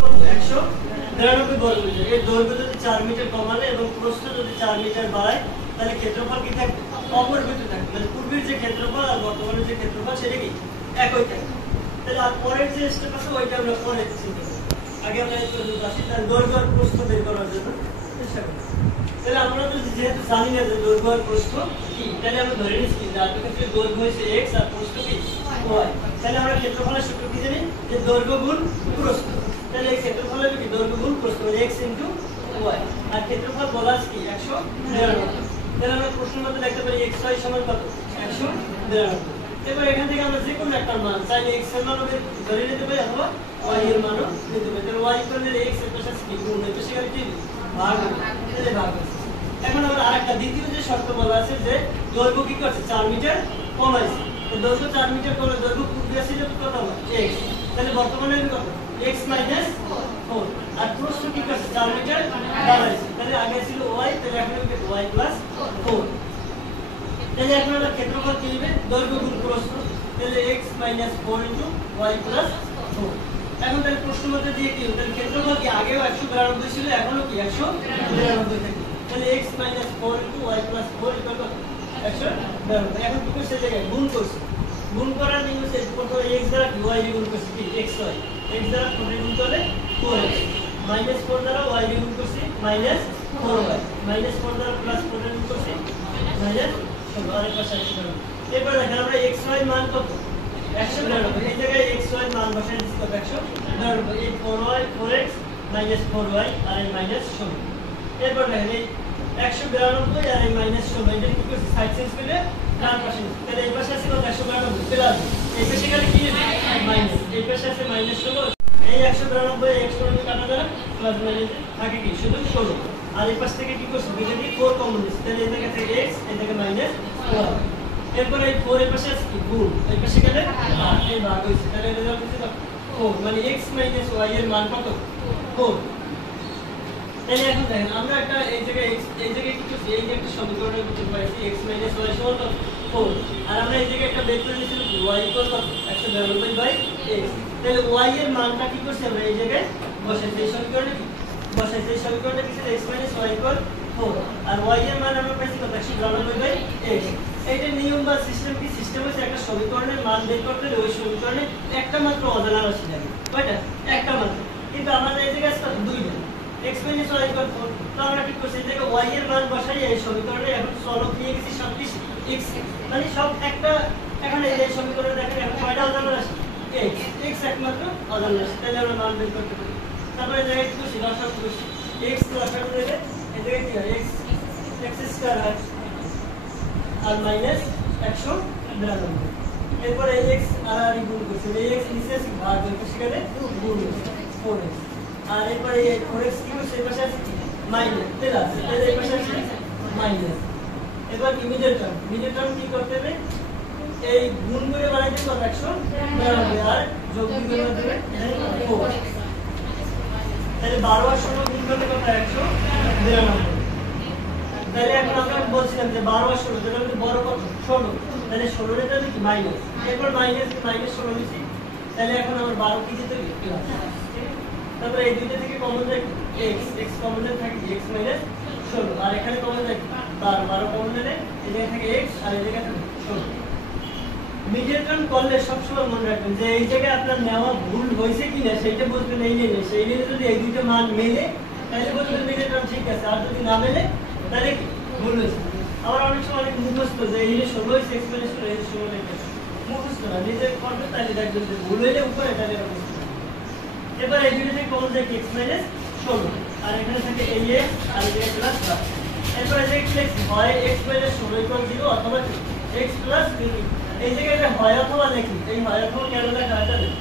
192 বর্গ মিটার। এর দৈর্ঘ্য যদি 4 মিটার কমালে এবং প্রস্থ যদি 4 মিটার বাড়ায় তাহলে ক্ষেত্রফল কি থাকবে? অপরিবর্তিত থাকবে। মানে পূর্বের যে ক্ষেত্রফল আর বর্তমানের যে ক্ষেত্রফল সেটা কি একই থাকবে। তাহলে আর পরের যে স্টেপ আছে ওইটা আমরা পরে চিন্তা করব। আগে আমরা এই পর্যন্ত আসি, তার দৈর্ঘ্য আর প্রস্থ বের করার জন্য চেষ্টা করব। তাহলে আমরা তো যেহেতু জানি না যে দৈর্ঘ্য আর প্রস্থ কি, তাহলে আমরা ধরে নিচ্ছি যে আর ক্ষেত্রে দৈর্ঘ্য হচ্ছে x আর প্রস্থ কি y। তাহলে আমরা ক্ষেত্রফলের সূত্র কি জানি? যে দৈর্ঘ্য গুণ প্রস্থ। তাহলে এই ক্ষেত্রফলের কি দৈর্ঘ্য গুণ প্রস্থ মানে x * y। আর ক্ষেত্রফল বলা আছে কি 192। তাহলে আমরা প্রশ্নের মধ্যে লিখতে পারি xy সমান কত? 192। এবার এখান থেকে আমরা যে কোনো একটা মান চাইলে x এর মানও ধরে নিতে পারি অথবা y এর মানও নিতে পারি। তাহলে y = x এর পাশে কি গুণ এর পাশে কি ভাগ হবে। তাহলে ভাগ হবে। এখন আমরা আরেকটা দ্বিতীয় যে শর্ত বলা আছে যে দৈর্ঘ্য কি করছে 4 মিটার কমাইছে। তো দৈর্ঘ্য 4 মিটার কমলে দৈর্ঘ্য পূর্বে ছিল কত হবে? x। তাহলে বর্তমানে কত? x - 4। আর প্রস্থ কি করছে 4 মিটার বাড়াইছে। তাহলে আগে ছিল y, তাহলে এখন হবে y + 4। তাহলে এখন আমরা ক্ষেত্রফল কি হবে? দৈর্ঘ্য গুণ প্রস্থ। তাহলে x - 4 * y + 4। এখন তাহলে প্রশ্নের মধ্যে দিয়ে কি হবে? তাহলে ক্ষেত্রফল কি আগেও 192 ছিল, এখনো কি 192 থাকে। তাহলে x - 4 * y + 4 = 192। এখন কি করছে জায়গায় গুণ করছে। গুণ করার নিয়ম হচ্ছে প্রথমে x দ্বারা y গুণ করছি কি xy। x দ্বারা 4 গুণ করলে 4x, -4 দ্বারা y গুণ করছি -4y, -4 দ্বারা +4 গুণ করছি -16 আর পাশে 192। এরপর দেখেন আমরা xy মান কত? 192। এই জায়গায় xy মান বসাই দিচ্ছি কত? 192। এই 4y 4x -4y আর এই -16। এরপর দেখেন এই 192 আর এই -16 এটা কি করছি সাইড চেঞ্জ করে ডান পাশে। তাহলে এই পাশে আছে কত? 192 প্লাস এই পাশে গেলে কি মাইনাস, এই পাশে আছে -16। এই 192 x করলে কাটা যাবে প্লাস মাইনাস থাকে কি শুধু 16। আর এই পাশ থেকে কি করছি দুইটা দিয়ে 4 কমন দিচ্ছি। তাহলে এই জায়গা থেকে x, এই জায়গা -4। এরপর এই 4 এর পাশে আছে কি গুণ, এই পাশে গেলে এই ভাগ হইছে। তাহলে এটা হবে কত? 4। মানে x - y এর মান কত? 4। তাহলে এখন দেখেন আমরা একটা এই জায়গায় কি করছি? এই যে একটা সমীকরণের ভিতর পাইছি x - y = 4। আর আমরা এই জায়গায় একটা বের করে নিয়েছি y কত? 192/x। তাহলে y এর মানটা কি করছি আমরা এই জায়গায় বসাইছি। এই সমীকরণে কি বসাইছি? এই সমীকরণে কি ছিল? x - y = 4। আর y এর মান আমরা পাইছি কত? 192/x। এইটা নিয়ম বা সিস্টেম কি? সিস্টেম হচ্ছে একটা সমীকরণের মান বের করতে হলে ওই সমীকরণে একটা মাত্র অজানা রাশি লাগে। কয়টা? একটা মাত্র। কিন্তু আমাদের এই জায়গায় আছে দুইটা, x - y = 4। তো আমরা কি করছি? এই জায়গায় y এর মান বসাই এই সমীকরণে এখন চলক নিয়ে গেছি সব কিছু x, মানে সব একটা। এখন এই সমীকরণে দেখেন এখন কয়টা অজানা রাশি? x একমাত্র অজানা রাশি। তাহলে আমরা মান বের করতে পারি। তারপরে এই জায়গায় কি করছি? লসাগু করছি। x লসাগু দিলে এই জায়গায় কি হয়? x² হয় আর -192। এরপর এই x আর গুণ করছি। এই x নিচে আছে ভাগ হয়ে সেখানে গুণ হচ্ছে 4x। আর এরপর এই 4x কি করছে? এই পাশে আছে কি মাইনাস প্লাস, তাহলে এই পাশে আছে মাইনাস। এবার মিডল টার্ম কি করতে হবে? এই গুণ করে বানাইতে কত? 192 আর যোগ দিয়ে দেবে 4। তাহলে 12 আর 16 গুণ করলে কত? 192। তাহলে এখন আমরা বলছিলাম যে 12 আর 16 যেটা হচ্ছে বড় কত? 16। তাহলে 16 এটা কি মাইনাস, এরপর -16 নিছি। তাহলে এখন আমার 12 কি দিতে হবে? প্লাস। তারপরে এই দুইটা থেকে কমন যায় x কমন থাকে x - 16। আর এখানে কমন যায় 12 কমন নিলে এই জায়গা থেকে x আর এই জায়গা থেকে 16। মিডল টার্ম করলে সবসময় মনে রাখবেন যে এই জায়গায় আপনার নেওয়া ভুল হয়েছে কিনা সেটা বুঝবেন। এই নিয়ে সেই নিয়ে যদি এই দুইটা মান মেলে তাহলে বুঝবেন মিডল টার্ম ঠিক আছে, আর যদি না মেলে তাহলে কি ভুল হয়েছে। আবার অনেক সময় অনেক মুখস্থ যে এই 16 হয়েছে x - 16 এই 16 লিখে মুখস্থ না, নিজে করবে তাহলে দেখবেন যে ভুল হইলে উপরে তাহলে বুঝতে। এবার এই দুইটা থেকে কমন যায় x - 16 আর এখানে থাকে এই x আর এই জায়গা প্লাস 1। এরপর এই জায়গায় লিখছি হয় x - 16 = 0 অথবা x + 0। এই জায়গায় এটা হয় অথবা লিখি। এই হয় অথবা কেন লেখা হয় জানেন?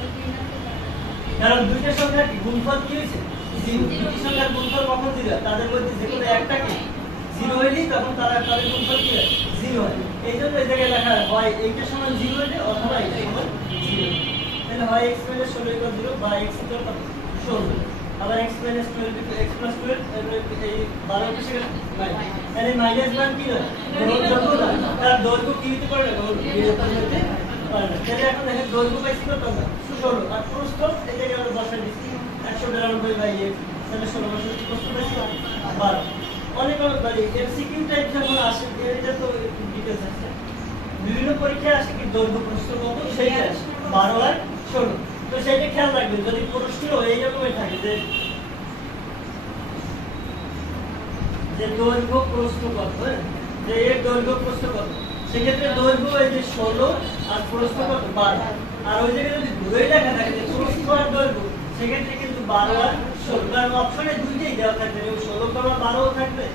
কারণ দুইটা সংখ্যার গুণফল কি হইছে? 0। দুটি সংখ্যার গুণফল কখন 0? তাদের মধ্যে যে কোনো একটা কি 0 হইলে তখন তাদের গুণফল কি হয়? 0 হয়। এইজন্য এই জায়গায় লেখা হয় এইটা সমান 0 হইলে অথবা এইটা সমান 0। তাহলে হয় x - 16 = 0 বা x = 16। আবার x - 12 x + 12 এই 12 এর সাথে মাইনাস। তাহলে মাইনাস মান কি হয়? গ্রহণযোগ্য না, তার দৈর্ঘ্য কি হতে পারে না? বিয়োজন হতে পারে না। তাহলে এখন দেখেন দৈর্ঘ্য পাইছি কত? 16 আর প্রস্থ এই জায়গায় আমরা বসাই দিচ্ছি 192/x, তাহলে 16 প্রশ্ন পেয়েছি 12। অনেক এমসিকিউ টাইপ যখন আসে, এটা তো ডিটেইলস আছে, বিভিন্ন পরীক্ষায় আসে কি দৈর্ঘ্য প্রস্থ কত সেইটা আসে 12 আর 16। তো সেটা খেয়াল রাখবেন, যদি প্রশ্ন এইরকমই থাকে যে দৈর্ঘ্য প্রস্থ কত, যে এর দৈর্ঘ্য প্রস্থ কত, সেক্ষেত্রে দৈর্ঘ্য এই যে 16 আর প্রস্থ কত 12। আর ওই জায়গায় যদি ঘুরেই লেখা থাকে যে প্রস্থ আর দৈর্ঘ্য, সেক্ষেত্রে কিন্তু 12 আর 16, কারণ অপশনে দুইটাই দেওয়া থাকবে, 16,12 থাকবে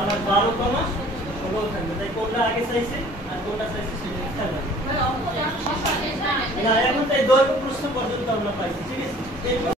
আবার 12,16 থাকবে। তাই কোনটা আগে চাইছে আর কোনটা চাইছে সেটা খেয়াল রাখবেন। না, এখন তাই দৈর্ঘ্য প্রস্থ পর্যন্ত আমরা পাইছি, ঠিক আছে।